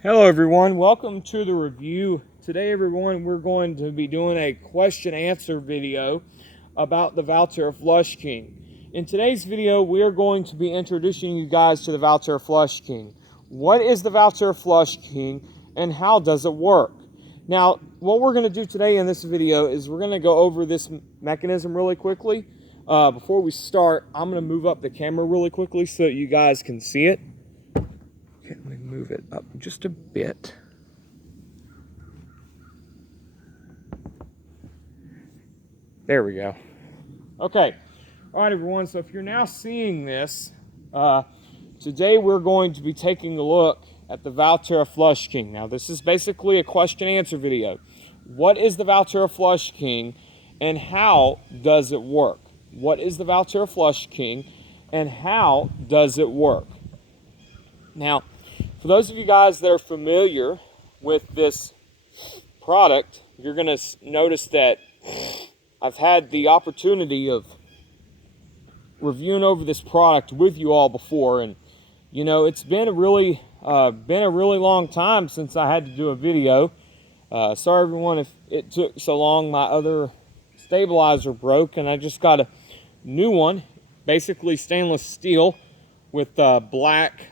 Hello everyone, welcome to the review. Today everyone, we're going to be doing a question answer video about the Valterra Flush King. In today's video, we are going to be introducing you guys to the Valterra Flush King. What is the Valterra Flush King and how does it work? Now, what we're going to do today in this video is we're going to go over this mechanism really quickly. Before we start, I'm going to move up the camera really quickly so that you guys can see it. Okay, let me move it up just a bit. There we go. Okay. All right, everyone. So if you're now seeing this, today we're going to be taking a look at the Valterra Flush King. Now, this is basically a question-answer video. What is the Valterra Flush King, and how does it work? What is the Valterra Flush King, and how does it work? Now, for those of you guys that are familiar with this product, you're going to notice that I've had the opportunity of reviewing over this product with you all before, and you know, it's been a really long time since I had to do a video. Sorry everyone if it took so long. My other stabilizer broke and I just got a new one, basically stainless steel with black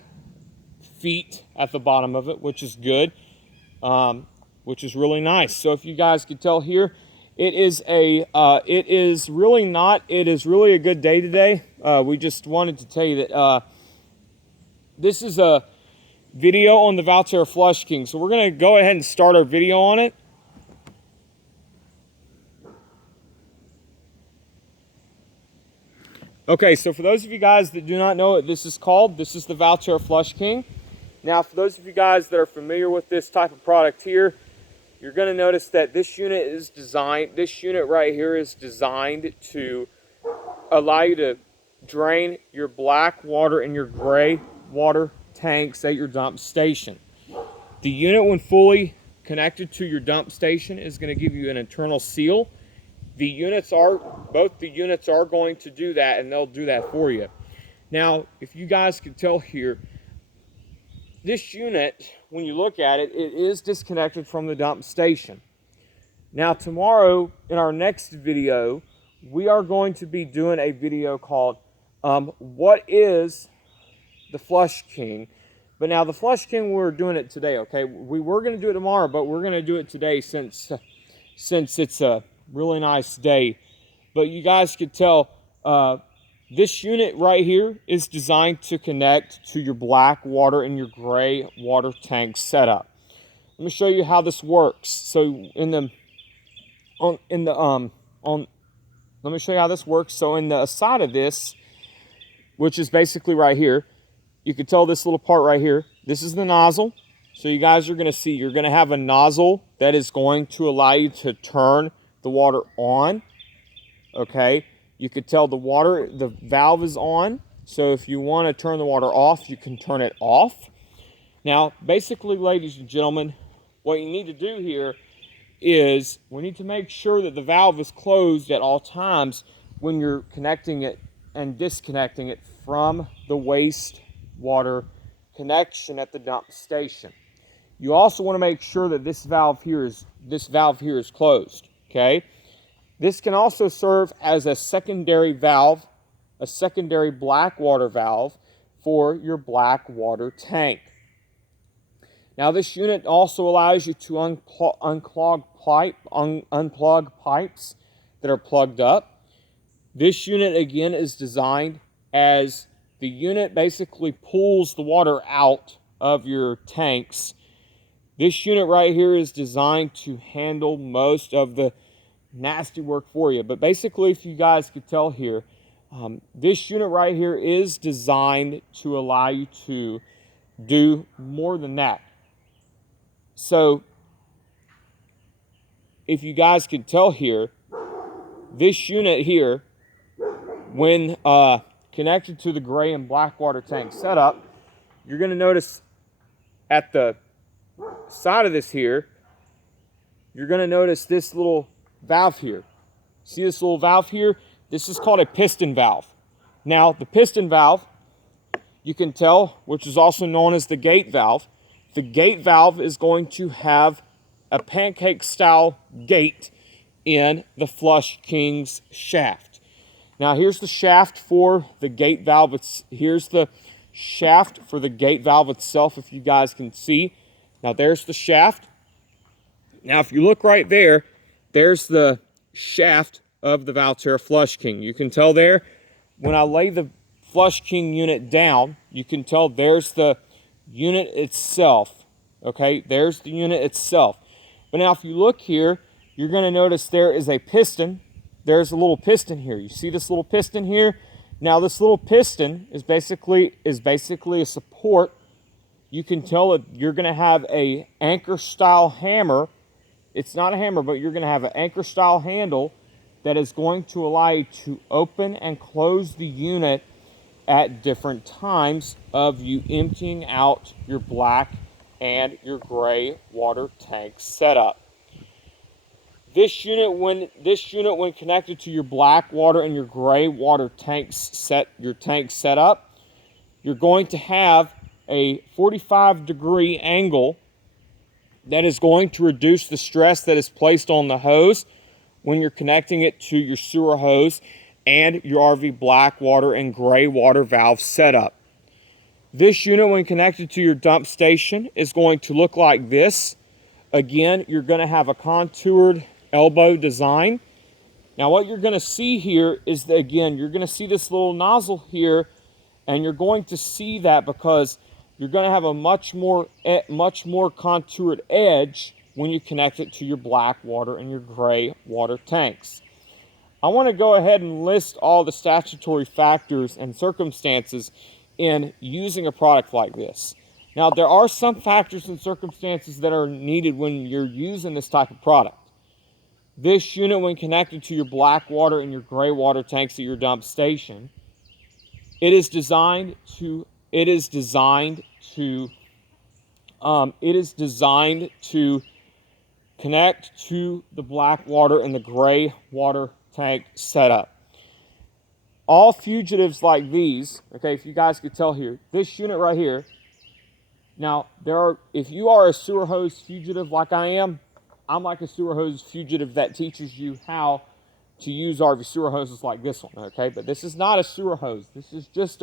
feet at the bottom of it, which is good, which is really nice. So if you guys could tell here, it is really a good day today. We just wanted to tell you that this is a video on the Valterra Flush King. So we're going to go ahead and start our video on it. Okay, so for those of you guys that do not know what this is called, this is the Valterra Flush King. Now, for those of you guys that are familiar with this type of product here, you're going to notice that this unit right here is designed to allow you to drain your black water and your gray water tanks at your dump station. The unit, when fully connected to your dump station, is going to give you an internal seal. Both the units are going to do that, and they'll do that for you. Now, if you guys can tell here, this unit, when you look at it, it is disconnected from the dump station. Now, tomorrow, in our next video, we are going to be doing a video called, What is the Flush King? But now, the Flush King, we're doing it today, okay? We were going to do it tomorrow, but we're going to do it today since it's a really nice day. But you guys could tell, this unit right here is designed to connect to your black water and your gray water tank setup. Let me show you how this works. So let me show you how this works. So in the side of this, which is basically right here, you can tell this little part right here, this is the nozzle. So you guys are going to see, you're going to have a nozzle that is going to allow you to turn the water on. Okay. You could tell the valve is on. So if you want to turn the water off, you can turn it off. Now, basically, ladies and gentlemen, what you need to do here is we need to make sure that the valve is closed at all times when you're connecting it and disconnecting it from the wastewater connection at the dump station. You also want to make sure that this valve here is closed, okay? This can also serve as a secondary valve, a secondary black water valve for your black water tank. Now, this unit also allows you to unplug pipes that are plugged up. This unit, again, is designed as the unit basically pulls the water out of your tanks. This unit right here is designed to handle most of the nasty work for you. But basically, if you guys could tell here, this unit right here is designed to allow you to do more than that. So if you guys could tell here, this unit here, when connected to the gray and black water tank setup, you're going to notice at the side of this here, you're going to notice this little valve here. See this little valve here? This is called a piston valve. Now, the piston valve, you can tell, which is also known as the gate valve, the gate valve is going to have a pancake style gate in the Flush King's shaft. Now here's the shaft for the gate valve. Here's the shaft for the gate valve itself, if you guys can see. Now there's the shaft. Now if you look right there, there's the shaft of the Valterra Flush King. You can tell there, when I lay the Flush King unit down, you can tell there's the unit itself. Okay, there's the unit itself. But now if you look here, you're going to notice there is a piston. There's a little piston here. You see this little piston here? Now this little piston is basically a support. You can tell that you're going to have a anchor style hammer. It's not a hammer, but you're going to have an anchor style handle that is going to allow you to open and close the unit at different times of you emptying out your black and your gray water tank setup. This unit, when connected to your black water and your gray water tanks setup, you're going to have a 45-degree angle that is going to reduce the stress that is placed on the hose when you're connecting it to your sewer hose and your RV black water and gray water valve setup. This unit, when connected to your dump station, is going to look like this. Again, you're going to have a contoured elbow design. Now what you're going to see here is that, again, you're going to see this little nozzle here, and you're going to see that because you're going to have a much more contoured edge when you connect it to your black water and your gray water tanks. I want to go ahead and list all the statutory factors and circumstances in using a product like this. Now, there are some factors and circumstances that are needed when you're using this type of product. This unit, when connected to your black water and your gray water tanks at your dump station, it is designed to connect to the black water and the gray water tank setup. All fugitives like these, okay, if you guys could tell here, this unit right here. Now, if you are a sewer hose fugitive like I am, I'm like a sewer hose fugitive that teaches you how to use RV sewer hoses like this one, okay? But this is not a sewer hose. This is just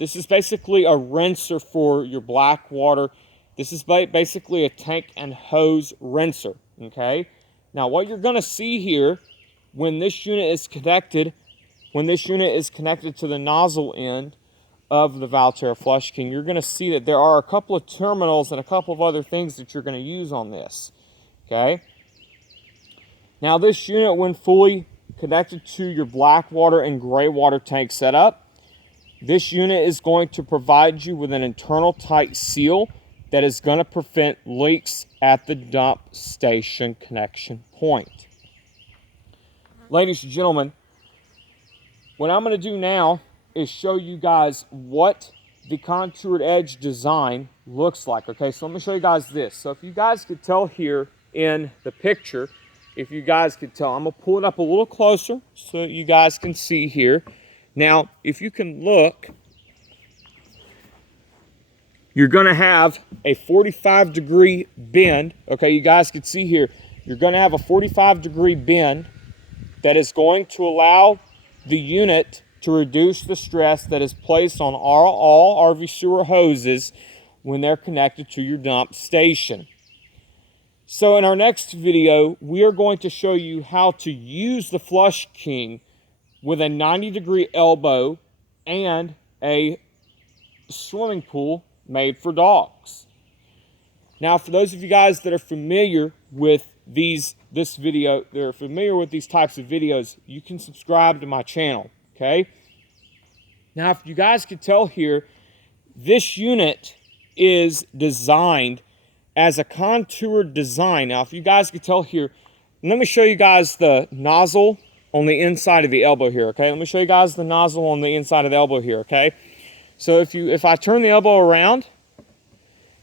this is basically a rinser for your black water. This is basically a tank and hose rinser, okay? Now, what you're going to see here when this unit is connected, to the nozzle end of the Valterra Flush King, you're going to see that there are a couple of terminals and a couple of other things that you're going to use on this, okay? Now, this unit, when fully connected to your black water and gray water tank setup, this unit is going to provide you with an internal tight seal that is going to prevent leaks at the dump station connection point. Ladies and gentlemen, what I'm going to do now is show you guys what the contoured edge design looks like. Okay, so let me show you guys this. So if you guys could tell here in the picture, if you guys could tell, I'm going to pull it up a little closer so you guys can see here. Now, if you can look, you're going to have a 45-degree bend. Okay, you guys can see here, you're going to have a 45-degree bend that is going to allow the unit to reduce the stress that is placed on all RV sewer hoses when they're connected to your dump station. So in our next video, we are going to show you how to use the Flush King with a 90-degree elbow and a swimming pool made for dogs. Now, for those of you guys that are familiar with this video, they're familiar with these types of videos, you can subscribe to my channel, okay? Now, if you guys could tell here, this unit is designed as a contoured design. Now, if you guys could tell here, let me show you guys the nozzle on the inside of the elbow here, okay? Let me show you guys the nozzle on the inside of the elbow here, okay? So if I turn the elbow around,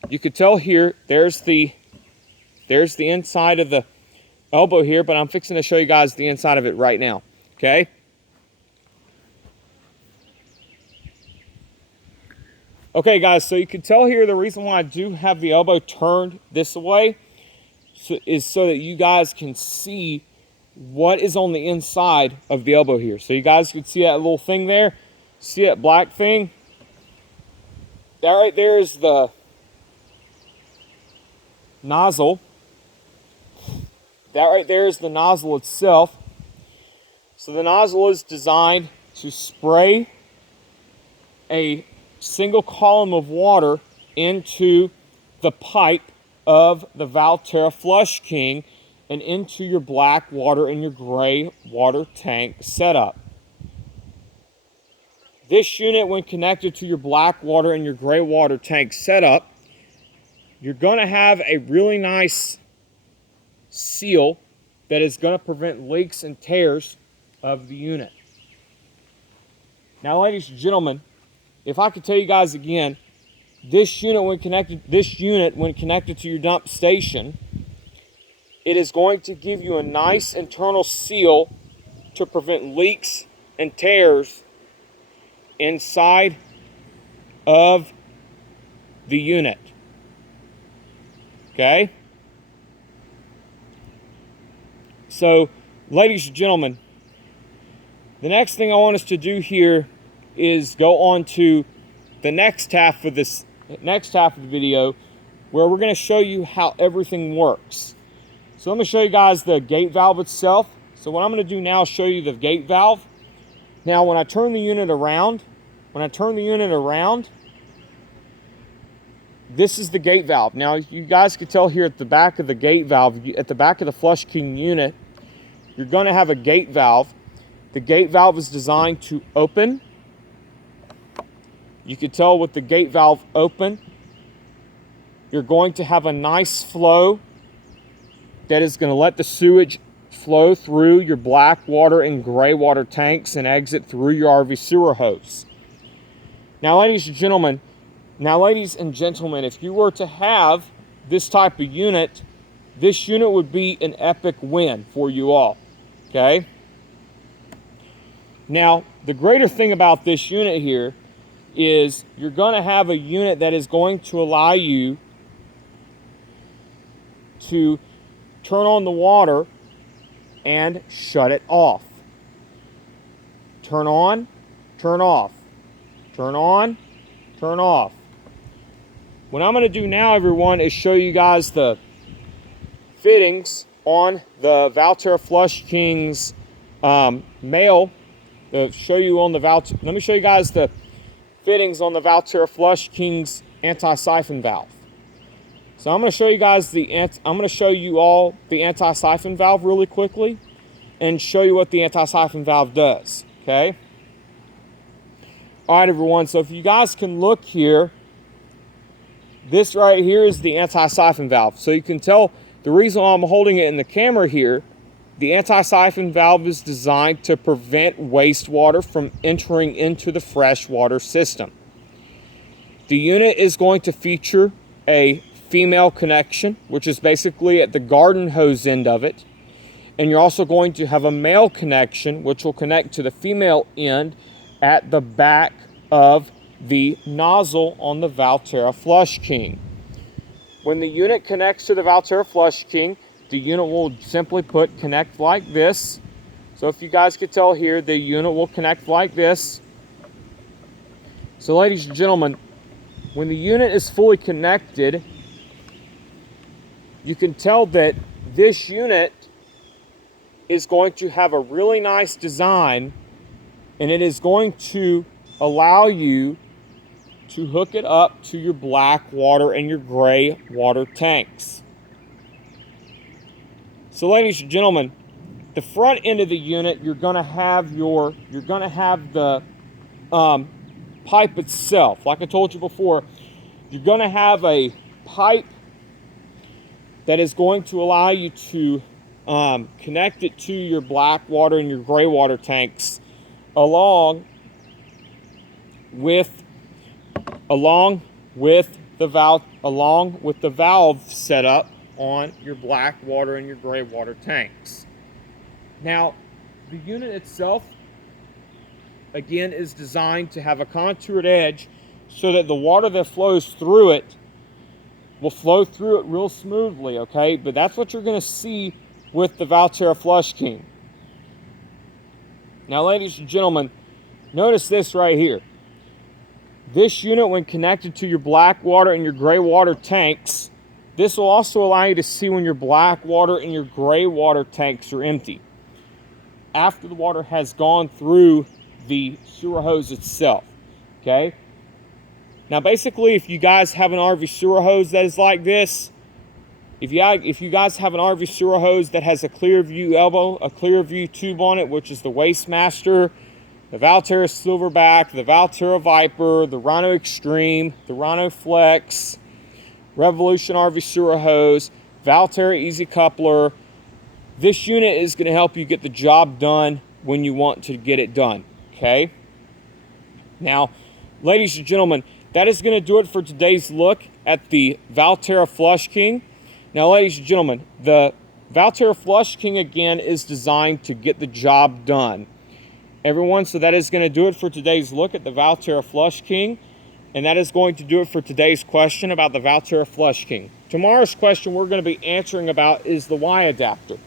you could tell here, there's the inside of the elbow here, but I'm fixing to show you guys the inside of it right now, okay? Okay guys, so you can tell here the reason why I do have the elbow turned this way is so that you guys can see what is on the inside of the elbow here. So you guys can see that little thing there. See that black thing? That right there is the nozzle. That right there is the nozzle itself. So the nozzle is designed to spray a single column of water into the pipe of the Valterra Flush King and into your black water and your gray water tank setup. This unit, when connected to your black water and your gray water tank setup, you're going to have a really nice seal that is going to prevent leaks and tears of the unit. Now, ladies and gentlemen, if I could tell you guys again, this unit when connected to your dump station, it is going to give you a nice internal seal to prevent leaks and tears inside of the unit. Okay? So, ladies and gentlemen, the next thing I want us to do here is go on to the next half of the video, where we're going to show you how everything works. So let me show you guys the gate valve itself. So what I'm going to do now is show you the gate valve. Now when I turn the unit around, this is the gate valve. Now you guys can tell here at the back of the gate valve, at the back of the Flush King unit, you're going to have a gate valve. The gate valve is designed to open. You can tell with the gate valve open, you're going to have a nice flow that is going to let the sewage flow through your black water and gray water tanks and exit through your RV sewer hose. Now, ladies and gentlemen, if you were to have this type of unit, this unit would be an epic win for you all, okay? Now, the greater thing about this unit here is you're going to have a unit that is going to allow you to turn on the water and shut it off. Turn on, turn off. Turn on, turn off. What I'm going to do now, everyone, is show you guys the fittings on the Valterra Flush King's male. Let me show you guys the fittings on the Valterra Flush King's anti-siphon valve. So I'm going to show you guys all the anti-siphon valve really quickly and show you what the anti-siphon valve does, okay? All right, everyone, so if you guys can look here, this right here is the anti-siphon valve. So you can tell the reason why I'm holding it in the camera here, the anti-siphon valve is designed to prevent wastewater from entering into the freshwater system. The unit is going to feature a female connection, which is basically at the garden hose end of it. And you're also going to have a male connection, which will connect to the female end at the back of the nozzle on the Valterra Flush King. When the unit connects to the Valterra Flush King, the unit will simply put connect like this. So if you guys could tell here, the unit will connect like this. So ladies and gentlemen, when the unit is fully connected, you can tell that this unit is going to have a really nice design, and it is going to allow you to hook it up to your black water and your gray water tanks. So ladies and gentlemen, the front end of the unit, you're going to have the pipe itself. Like I told you before, you're going to have a pipe that is going to allow you to connect it to your black water and your gray water tanks along with the valve setup on your black water and your gray water tanks. Now, the unit itself, again, is designed to have a contoured edge so that the water that flows through it will flow through it real smoothly, okay? But that's what you're going to see with the Valterra Flush King. Now, ladies and gentlemen, notice this right here. This unit, when connected to your black water and your gray water tanks, this will also allow you to see when your black water and your gray water tanks are empty, after the water has gone through the sewer hose itself, okay? Now, basically, if you guys have an RV sewer hose that is like this, if you guys have an RV sewer hose that has a clear view elbow, a clear view tube on it, which is the Wastemaster, the Valterra Silverback, the Valterra Viper, the Rhino Extreme, the Rhino Flex, Revolution RV sewer hose, Valterra Easy Coupler, this unit is going to help you get the job done when you want to get it done, okay? Now, ladies and gentlemen, that is going to do it for today's look at the Valterra Flush King. Now, ladies and gentlemen, the Valterra Flush King, again, is designed to get the job done. Everyone, so that is going to do it for today's look at the Valterra Flush King. And that is going to do it for today's question about the Valterra Flush King. Tomorrow's question we're going to be answering about is the Y adapter.